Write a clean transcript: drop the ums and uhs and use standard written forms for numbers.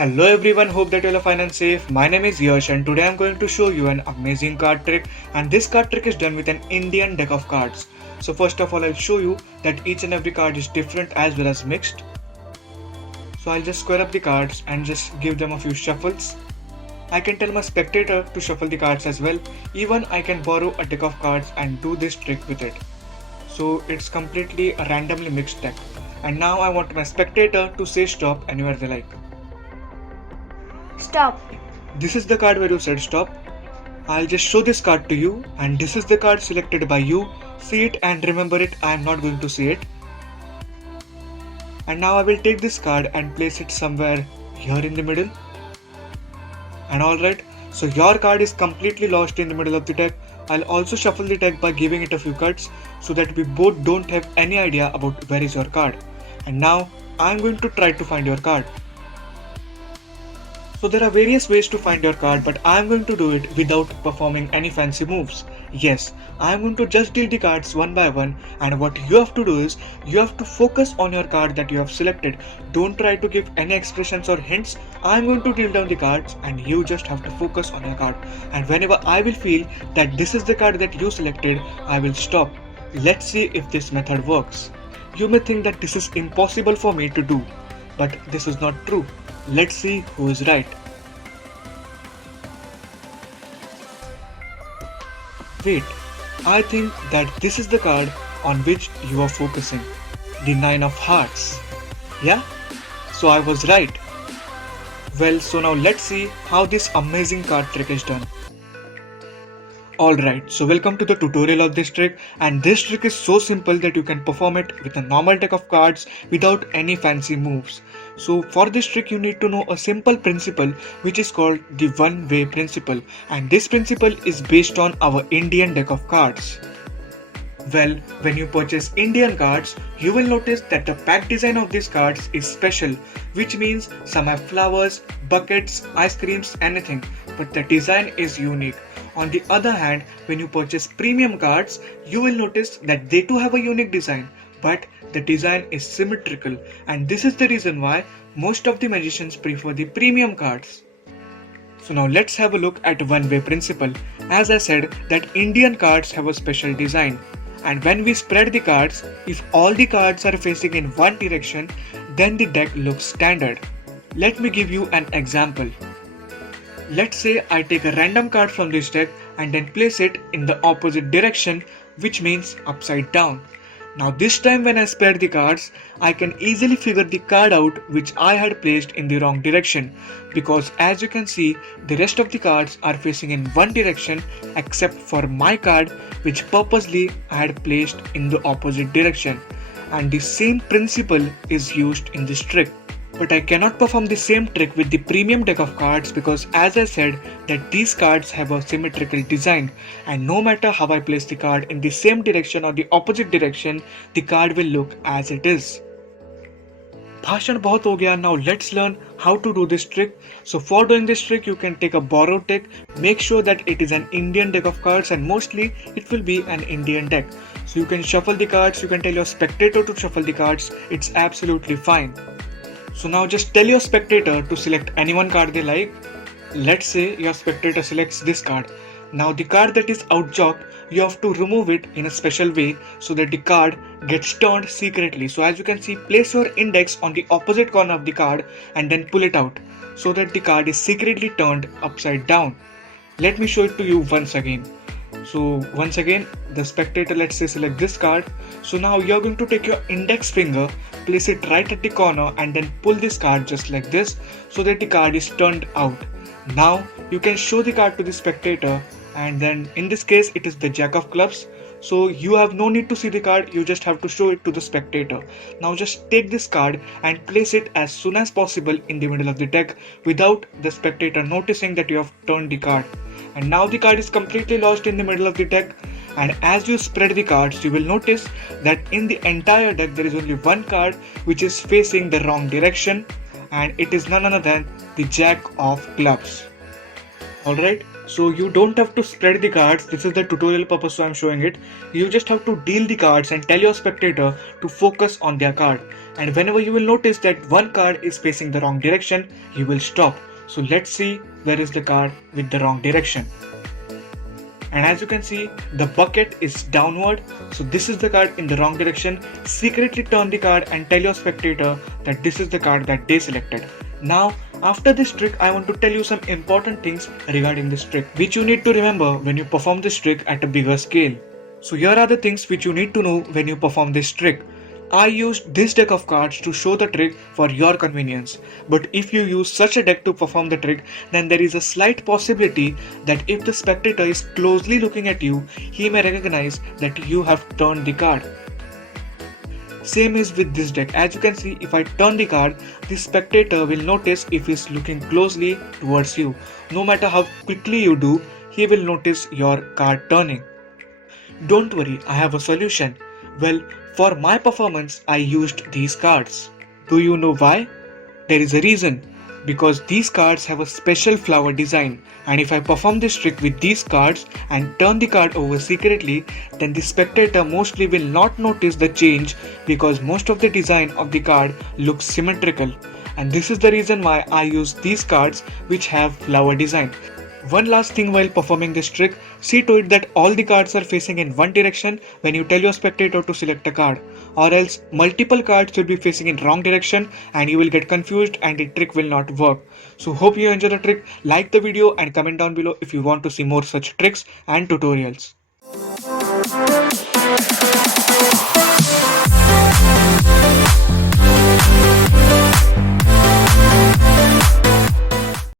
Hello everyone, hope that you all are fine and safe. My name is Yash and today I'm going to show you an amazing card trick, and this card trick is done with an Indian deck of cards. So first of all I'll show you that each and every card is different as well as mixed. So I'll just square up the cards and just give them a few shuffles. I can tell my spectator to shuffle the cards as well. Even I can borrow a deck of cards and do this trick with it. So it's completely a randomly mixed deck. And now I want my spectator to say stop anywhere they like. Stop. This is the card where you said stop. I'll just show this card to you, and this is the card selected by you. See it and remember it, I am not going to see it. And now I will take this card and place it somewhere here in the middle. And alright, so your card is completely lost in the middle of the deck. I'll also shuffle the deck by giving it a few cuts so that we both don't have any idea about where is your card. And now I'm going to try to find your card. So there are various ways to find your card, but I am going to do it without performing any fancy moves. Yes, I am going to just deal the cards one by one, and what you have to do is, you have to focus on your card that you have selected. Don't try to give any expressions or hints. I am going to deal down the cards and you just have to focus on your card. And whenever I will feel that this is the card that you selected, I will stop. Let's see if this method works. You may think that this is impossible for me to do, but this is not true. Let's see who is right. Wait, I think that this is the card on which you are focusing. The Nine of Hearts. Yeah? So I was right. Well, so now let's see how this amazing card trick is done. Alright, so welcome to the tutorial of this trick, and this trick is so simple that you can perform it with a normal deck of cards without any fancy moves. So for this trick you need to know a simple principle which is called the one-way principle, and this principle is based on our Indian deck of cards. Well, when you purchase Indian cards, you will notice that the pack design of these cards is special, which means some have flowers, buckets, ice creams, anything, but the design is unique. On the other hand, when you purchase premium cards, you will notice that they too have a unique design, but the design is symmetrical, and this is the reason why most of the magicians prefer the premium cards. So now let's have a look at one-way principle. As I said, that Indian cards have a special design, and when we spread the cards, if all the cards are facing in one direction, then the deck looks standard. Let me give you an example. Let's say I take a random card from this deck and then place it in the opposite direction, which means upside down. Now this time when I spread the cards, I can easily figure the card out which I had placed in the wrong direction, because as you can see, the rest of the cards are facing in one direction except for my card, which purposely I had placed in the opposite direction. And the same principle is used in this trick. But I cannot perform the same trick with the premium deck of cards, because as I said that these cards have a symmetrical design, and no matter how I place the card in the same direction or the opposite direction, the card will look as it is. भाषण बहुत हो गया. Now let's learn how to do this trick. So for doing this trick you can take a borrowed deck, make sure that it is an Indian deck of cards, and mostly it will be an Indian deck. So you can shuffle the cards, you can tell your spectator to shuffle the cards, it's absolutely fine. So now just tell your spectator to select any one card they like. Let's say your spectator selects this card. Now the card that is outjocked, you have to remove it in a special way so that the card gets turned secretly. So as you can see, place your index on the opposite corner of the card and then pull it out so that the card is secretly turned upside down. Let me show it to you once again. So once again, the spectator, let's say, select this card. So now you're going to take your index finger, place it right at the corner and then pull this card just like this so that the card is turned out. Now you can show the card to the spectator, and then in this case it is the Jack of Clubs. So you have no need to see the card, you just have to show it to the spectator. Now just take this card and place it as soon as possible in the middle of the deck without the spectator noticing that you have turned the card. And now the card is completely lost in the middle of the deck, and as you spread the cards you will notice that in the entire deck there is only one card which is facing the wrong direction, and it is none other than the Jack of Clubs. Alright, So you don't have to spread the cards. This is the tutorial purpose, so I'm showing it. You just have to deal the cards and tell your spectator to focus on their card. And whenever you will notice that one card is facing the wrong direction, you will stop. So let's see where is the card with the wrong direction. And as you can see, the bucket is downward, so this is the card in the wrong direction. Secretly turn the card and tell your spectator that this is the card that they selected. Now, after this trick, I want to tell you some important things regarding this trick, which you need to remember when you perform this trick at a bigger scale. So here are the things which you need to know when you perform this trick. I used this deck of cards to show the trick for your convenience. But if you use such a deck to perform the trick, then there is a slight possibility that if the spectator is closely looking at you, he may recognize that you have turned the card. Same is with this deck. As you can see, if I turn the card, the spectator will notice if he is looking closely towards you. No matter how quickly you do, he will notice your card turning. Don't worry, I have a solution. Well, for my performance, I used these cards. Do you know why? There is a reason. Because these cards have a special flower design, and if I perform this trick with these cards and turn the card over secretly, then the spectator mostly will not notice the change because most of the design of the card looks symmetrical. And this is the reason why I use these cards which have flower design. One last thing while performing this trick, see to it that all the cards are facing in one direction when you tell your spectator to select a card, or else multiple cards will be facing in wrong direction and you will get confused and the trick will not work. So hope you enjoy the trick, like the video and comment down below if you want to see more such tricks and tutorials.